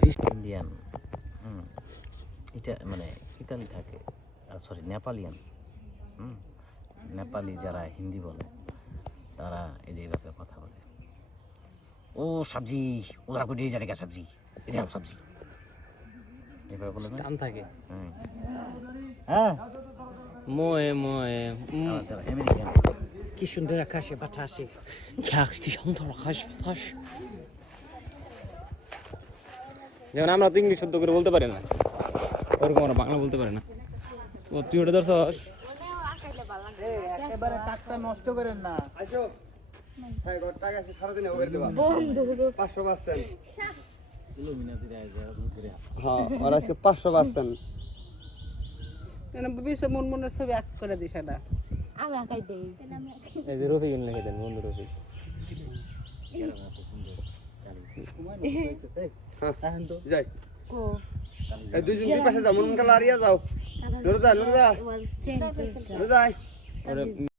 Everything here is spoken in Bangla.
বিশ ইন্ডিয়ান এটা মানে ইতালি থাকে সরি নেপালিয়ান নেপালি যারা হিন্দি বলে তারা এই যে এইভাবে কথা বলে। ও সবজি ওরা কোটি জায়গা সবজি এটা সবজি। এভাবে বলে টান থাকে। হ্যাঁ? ময়ে ময়ে যারা আমেরিকান। কি সুন্দর আকাশে বাতাসে। কি সুন্দর আকাশ বাতাস। যেমন আমরা তো ইংলিশ শুদ্ধ করে বলতে পারি না। ওরকম আমরা বাংলা বলতে পারি না। ও তুই ওটা ধরছস একেবারে নষ্ট না পাঁচশো মন মনের ছবি এক করে আমি আঁকাই বন্ধু রফিক যাই। দুইজন কি পাশে যাও? মন মুখে লারিয়া যাও নুরুদা নুরুদা নুরুদা